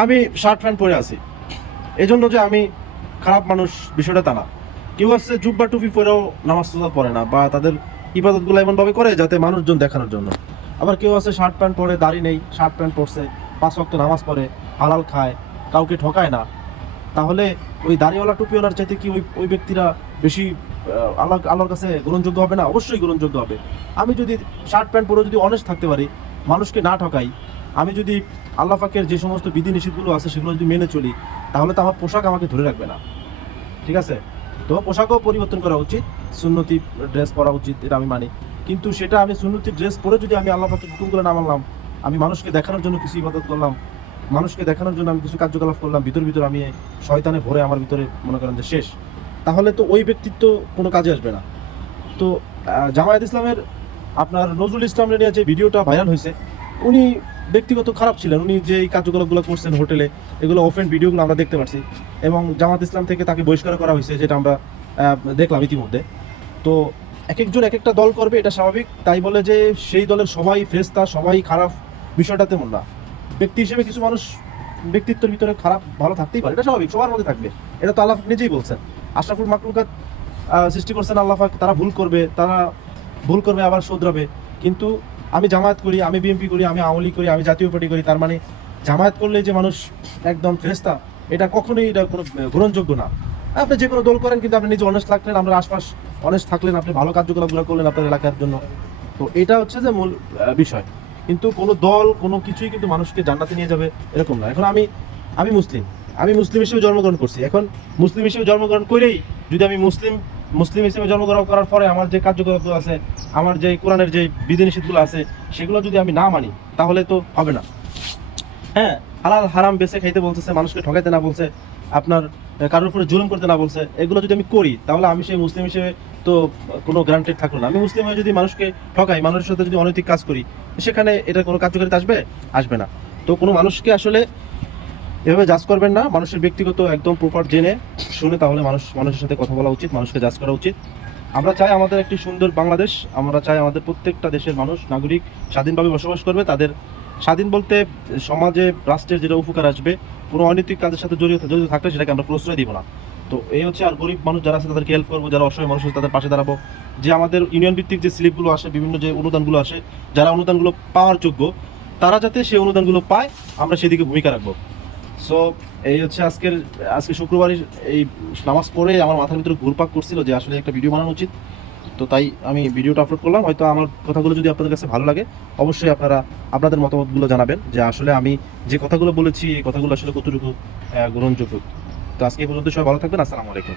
আমি shirt pant পরে আছি এই জন্য যে আমি খারাপ মানুষ, বিষয়টা তা না। কেউ আছে জুব্বা টুপি পরেও নামাজ পড়ে না, বা তাদের ইবাদতগুলো এমনভাবে করে যাতে মানুষজন দেখানোর জন্য। আবার কেউ আছে শার্ট প্যান্ট পরে, দাড়ি নেই, শার্ট প্যান্ট পরছে, 5 ওয়াক্ত নামাজ পড়ে, হালাল খায়, কাউকে ঠকায় না। তাহলে ওই দাড়িওয়ালা টুপিওয়ালার চাইতে কি ওই ওই ব্যক্তিরা বেশি আল্লাহর কাছে গ্রহণযোগ্য হবে না? অবশ্যই গ্রহণযোগ্য হবে। আমি যদি শার্ট প্যান্ট পরে যদি অনেস্ট থাকতে পারি, মানুষকে না ঠকাই, আমি যদি আল্লাহ পাকের যে সমস্ত বিধিনিষেধগুলো আছে সেগুলো যদি মেনে চলি, তাহলে তো আমার পোশাক আমাকে ধরে রাখবে না। ঠিক আছে? তো পোশাকও পরিবর্তন করা উচিত, সুন্নতি ড্রেস পরা উচিত, এটা আমি মানি। কিন্তু সেটা আমি সুন্নতি ড্রেস পরে যদি আমি আল্লাহ পাকের হুকুমগুলো না মানলাম, আমি মানুষকে দেখানোর জন্য কিছু ইবাদত করলাম, মানুষকে দেখানোর জন্য আমি কিছু কার্যকলাপ করলাম, ভিতর আমি শয়তানে ভরে আমার ভিতরে মনে করেন যে শেষ, তাহলে তো ওই ব্যক্তিত্ব কোনো কাজে আসবে না। তো জামায়াত ইসলামের আপনার নজরুল ইসলামের নিয়ে যে ভিডিওটা ভাইরাল হয়েছে, উনি ব্যক্তিগত খারাপ ছিলেন, উনি যে এই কার্যকলাপগুলো করছেন হোটেলে, এগুলো অফেন্ড ভিডিওগুলো আমরা দেখতে পাচ্ছি, এবং জামাত ইসলাম থেকে তাকে বহিষ্কার করা হয়েছে, যেটা আমরা দেখলাম ইতিমধ্যে। তো এক একজন এক একটা দল করবে, এটা স্বাভাবিক। তাই বলে যে সেই দলের সবাই ফেরেশতা, সবাই খারাপ, বিষয়টা তেমন না। ব্যক্তি হিসেবে কিছু মানুষ ব্যক্তিত্বের ভিতরে খারাপ ভালো থাকতেই পারে, এটা স্বাভাবিক, সবার মধ্যে থাকবে। এটা তো আল্লাহ নিজেই বলছেন, আশরাফুল মাখলুকাত সৃষ্টি করছেন আল্লাহ পাক, তারা ভুল করবে আবার শুধরাবে। কিন্তু আমি জামায়াত করি, আমি বিএনপি করি, আমি আওয়ামী লীগ করি, আমি জাতীয় পার্টি করি, তার মানে জামায়াত করলে যে মানুষ একদম ফেরেশতা, এটা কখনোই এটা কোনো গ্রহণযোগ্য না। আপনি যে কোনো দল করেন, কিন্তু আপনি নিজে অনেস্ট থাকলেন, আপনার আশপাশ অনেস্ট থাকলেন, আপনি ভালো কার্যকলাপগুলো করলেন আপনার এলাকার জন্য। তো এটা হচ্ছে যে মূল বিষয়। কিন্তু কোনো দল কোনো কিছুই কিন্তু মানুষকে জান্নাতে নিয়ে যাবে এরকম না। এখন আমি মুসলিম হিসেবে জন্মগ্রহণ করছি। এখন মুসলিম হিসেবে জন্মগ্রহণ করেই যদি আমি মুসলিম হিসেবে জন্মগ্রহণ করার পরে আমার যে কার্যকলাপগুলো আছে, আমার যে কোরআনের যে বিধিনিষেধগুলো আছে, সেগুলো যদি আমি না মানি, তাহলে তো হবে না। হ্যাঁ, হালাল হারাম বেছে খাইতে বলতেছে, মানুষকে ঠকাইতে না বলছে, আপনার কারোর উপরে জুলুম করতে না বলছে, এগুলো যদি আমি করি, তাহলে আমি সেই মুসলিম হিসেবে তো কোনো গ্যারান্টেড থাকলো না। আমি মুসলিম হয়ে যদি মানুষকে ঠকাই, মানুষের সাথে যদি অনৈতিক কাজ করি, সেখানে এটা কোনো কার্যকারিতা আসবে না। তো কোনো মানুষকে আসলে এভাবে জাজ করবেন না, মানুষের ব্যক্তিগত একদম প্রপার জেনে শুনে তাহলে মানুষের সাথে কথা বলা উচিত, মানুষকে জাজ করা উচিত। আমরা চাই আমাদের একটি সুন্দর বাংলাদেশ, আমরা চাই আমাদের প্রত্যেকটা দেশের মানুষ নাগরিক স্বাধীনভাবে বসবাস করবে। তাদের স্বাধীন বলতে সমাজে রাষ্ট্রের যেটা উপকার আসবে, কোনো অনৈতিক কাজের সাথে জড়িত থাকলে সেটাকে আমরা প্রশ্রয় দিব না। তো এই হচ্ছে। আর গরিব মানুষ যারা আছে তাদেরকে হেল্প করবো, যারা অসহায় মানুষ আছে তাদের পাশে দাঁড়াবো। যে আমাদের ইউনিয়ন ভিত্তিক যে স্লিপগুলো আসে, বিভিন্ন যে অনুদানগুলো আসে, যারা অনুদানগুলো পাওয়ার যোগ্য, তারা যাতে সেই অনুদানগুলো পায়, আমরা সেদিকে ভূমিকা রাখবো। সো এই হচ্ছে আজকে শুক্রবারের এই নামাজ পড়ে আমার মাথার ভিতরে ঘুরপাক করছিল যে আসলে একটা ভিডিও বানানো উচিত। তো তাই আমি ভিডিওটা আপলোড করলাম। হয়তো আমার কথাগুলো যদি আপনাদের কাছে ভালো লাগে, অবশ্যই আপনারা আপনাদের মতামতগুলো জানাবেন যে আসলে আমি যে কথাগুলো বলেছি, এই কথাগুলো আসলে কতটুকু গ্রহণযোগ্য। তো আজকে এই পর্যন্ত সবাই ভালো থাকবেন। আসসালামু আলাইকুম।